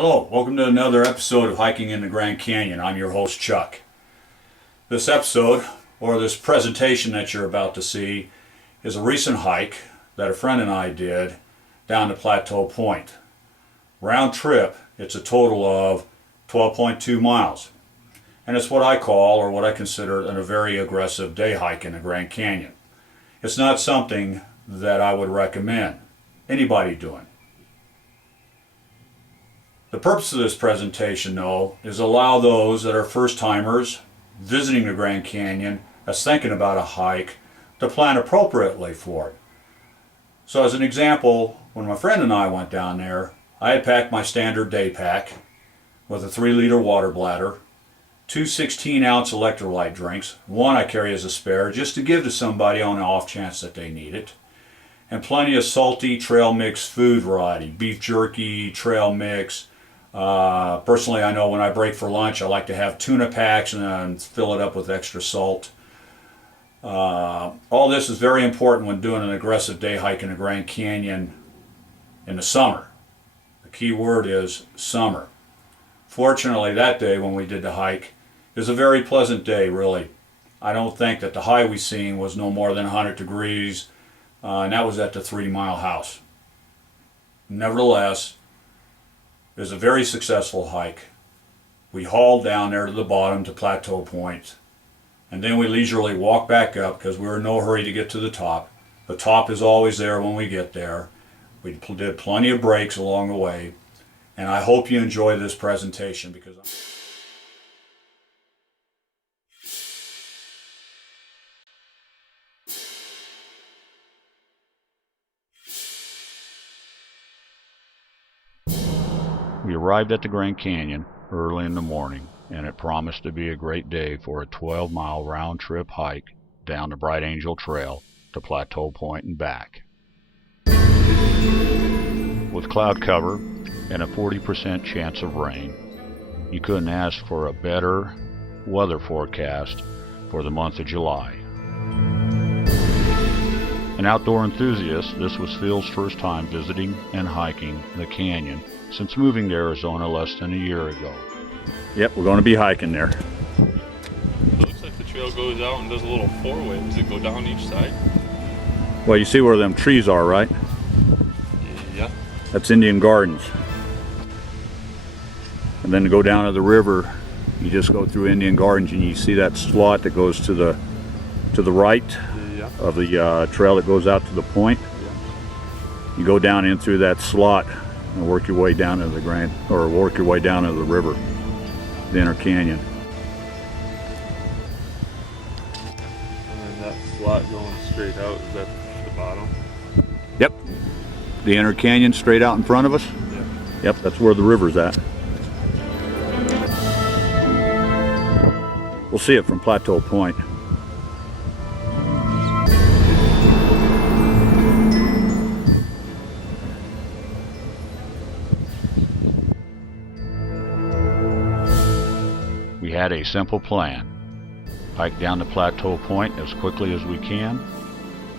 Hello, welcome to another episode of Hiking in the Grand Canyon. I'm your host, Chuck. This episode, or this presentation that you're about to see, is a recent hike that a friend and I did down to Plateau Point. Round trip, it's a total of 12.2 miles. And it's what I call, or what I consider, a very aggressive day hike in the Grand Canyon. It's not something that I would recommend anybody doing. The purpose of this presentation, though, is allow those that are first-timers visiting the Grand Canyon, that's thinking about a hike, to plan appropriately for it. So as an example, when my friend and I went down there, I had packed my standard day pack with a 3-liter water bladder, 2 16-ounce electrolyte drinks, one I carry as a spare just to give to somebody on the off chance that they need it, and plenty of salty trail mix food variety, beef jerky, trail mix. Personally, I know when I break for lunch, I like to have tuna packs and then fill it up with extra salt. All this is very important when doing an aggressive day hike in the Grand Canyon in the summer. The key word is summer. Fortunately, that day when we did the hike is a very pleasant day, really. I don't think that the high we seen was no more than 100 degrees, and that was at the 3 Mile House. Nevertheless, it was a very successful hike. We hauled down there to the bottom to Plateau Point, and then we leisurely walked back up because we were in no hurry to get to the top. The top is always there when we get there. We did plenty of breaks along the way, and I hope you enjoy this presentation because we arrived at the Grand Canyon early in the morning, and it promised to be a great day for a 12-mile round-trip hike down the Bright Angel Trail to Plateau Point and back. With cloud cover and a 40% chance of rain, you couldn't ask for a better weather forecast for the month of July. An outdoor enthusiast, this was Phil's first time visiting and hiking the canyon since moving to Arizona less than a year ago. Yep, we're going to be hiking there. It looks like the trail goes out and does a little four-way. Does it go down each side? Well, you see where them trees are, right? Yeah. That's Indian Gardens. And then to go down to the river, you just go through Indian Gardens and you see that slot that goes to the right of the trail that goes out to the point. You go down in through that slot and work your way down into the river, the inner canyon. And then that slot going straight out, is that the bottom? Yep. The inner canyon straight out in front of us? Yeah. Yep, that's where the river's at. We'll see it from Plateau Point. We had a simple plan. Hike down to Plateau Point as quickly as we can,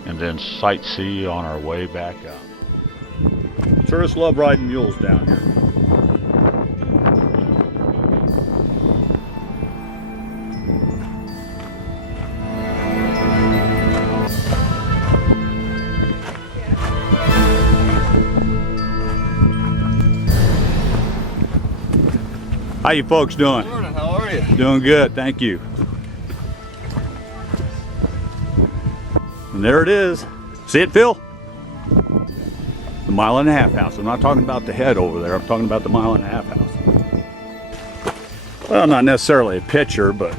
and then sightsee on our way back up. Tourists love riding mules down here. How you folks doing? Jordan, how are you? Doing good, thank you. And there it is. See it, Phil? The 1.5 mile house. I'm not talking about the head over there. I'm talking about the 1.5 mile house. Well, not necessarily a picture, but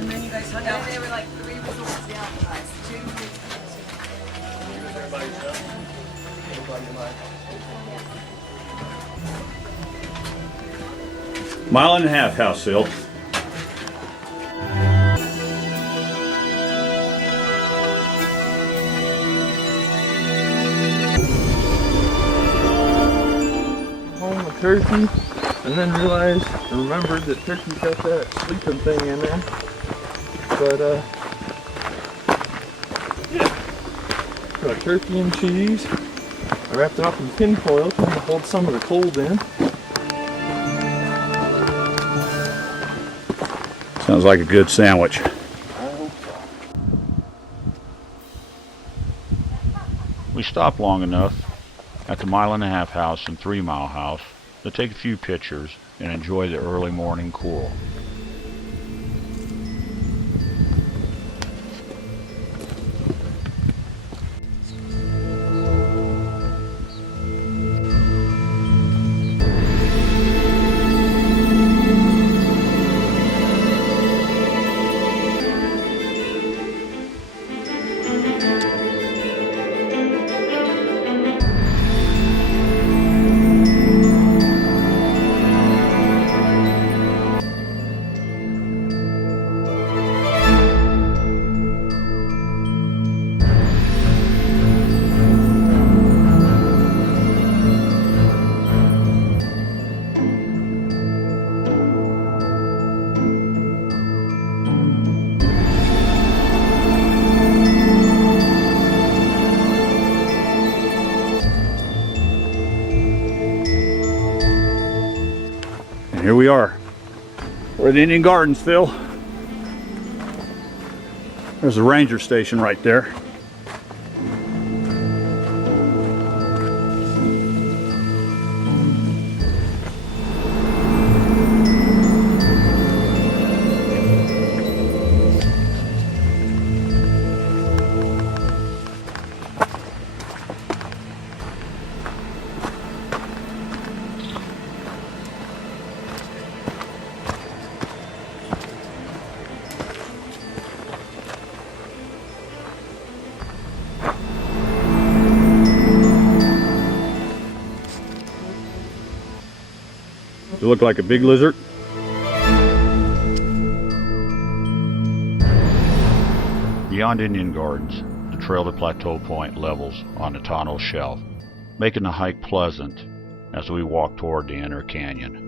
And then you guys hung out. There were like 3 resorts down from us. 2. Mile and a half house, Phil. turkey, and then remembered that turkey's got that sleeping thing in there. But yeah, got turkey and cheese. I wrapped it up in tin foil trying to hold some of the cold in. Sounds like a good sandwich. We stopped long enough at the 1.5 mile house and 3 mile house to take a few pictures and enjoy the early morning cool. And here we are. We're at Indian Gardens, Phil. There's the ranger station right there. Does it look like a big lizard? Beyond Indian Gardens, the trail to Plateau Point levels on the Tonto Shelf, making the hike pleasant as we walk toward the inner canyon.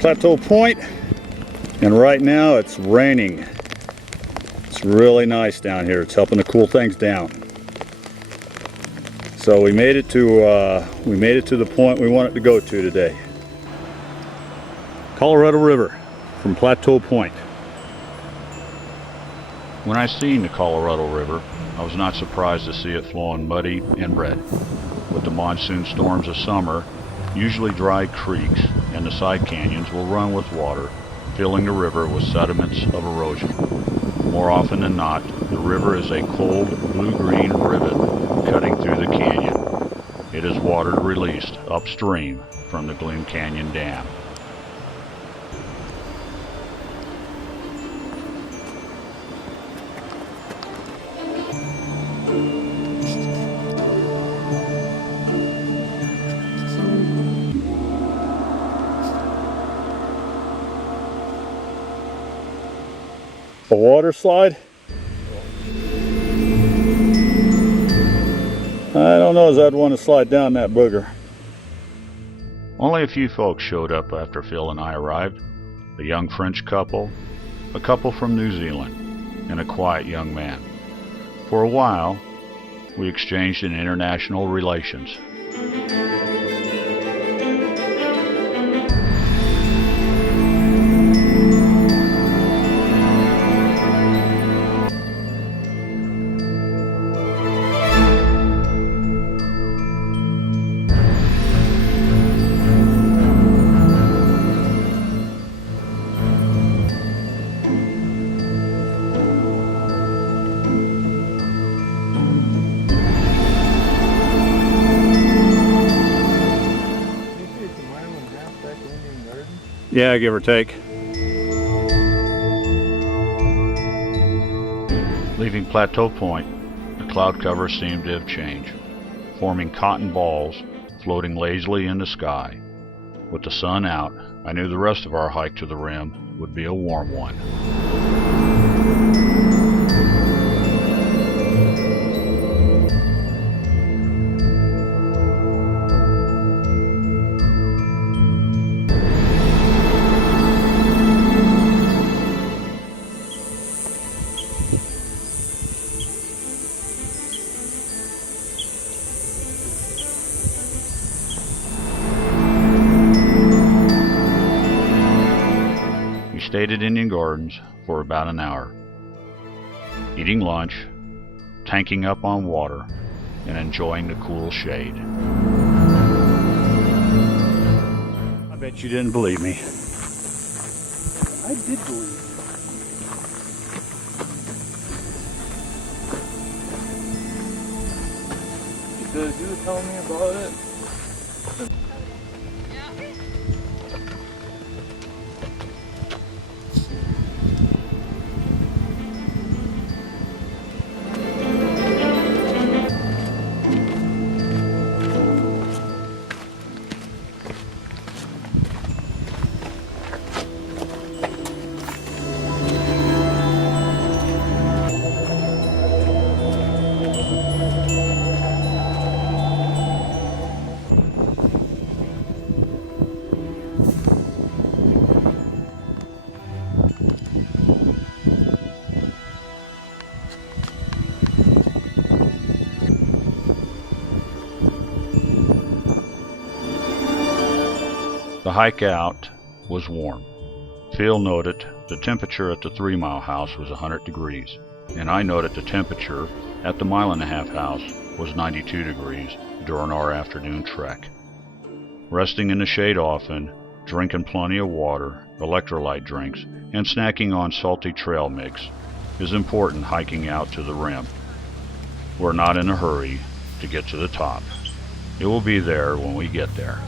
Plateau Point, and right now it's raining. It's really nice down here. It's helping to cool things down. So we made it to the point we wanted to go to today. Colorado River from Plateau Point. When I seen the Colorado River, I was not surprised to see it flowing muddy and red. With the monsoon storms of summer, usually dry creeks and the side canyons will run with water, filling the river with sediments of erosion. More often than not, the river is a cold blue-green rivet cutting through the canyon. It is water released upstream from the Gloom Canyon Dam. A water slide? I don't know as I'd want to slide down that booger. Only a few folks showed up after Phil and I arrived. A young French couple, a couple from New Zealand, and a quiet young man. For a while, we exchanged in international relations. Yeah, give or take. Leaving Plateau Point, the cloud cover seemed to have changed, forming cotton balls floating lazily in the sky. With the sun out, I knew the rest of our hike to the rim would be a warm one. We stayed at Indian Gardens for about an hour, eating lunch, tanking up on water, and enjoying the cool shade. I bet you didn't believe me. I did believe you. Because you were telling me about it. The hike out was warm. Phil noted the temperature at the 3 Mile house was 100 degrees, and I noted the temperature at the 1.5 Mile house was 92 degrees during our afternoon trek. Resting in the shade often, drinking plenty of water, electrolyte drinks, and snacking on salty trail mix is important hiking out to the rim. We're not in a hurry to get to the top. It will be there when we get there.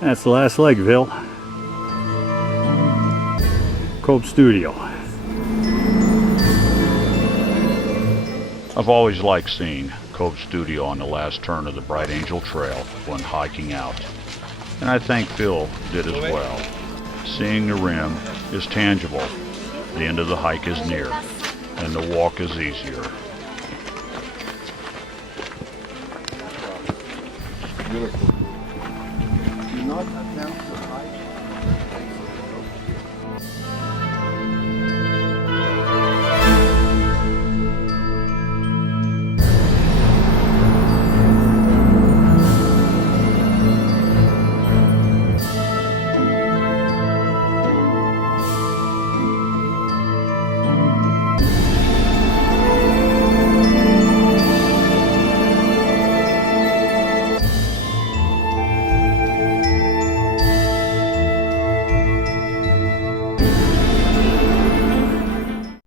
That's the last leg, Phil. Cove Studio. I've always liked seeing Cove Studio on the last turn of the Bright Angel Trail when hiking out, and I think Phil did as well. Seeing the rim is tangible, the end of the hike is near, and the walk is easier. Beautiful.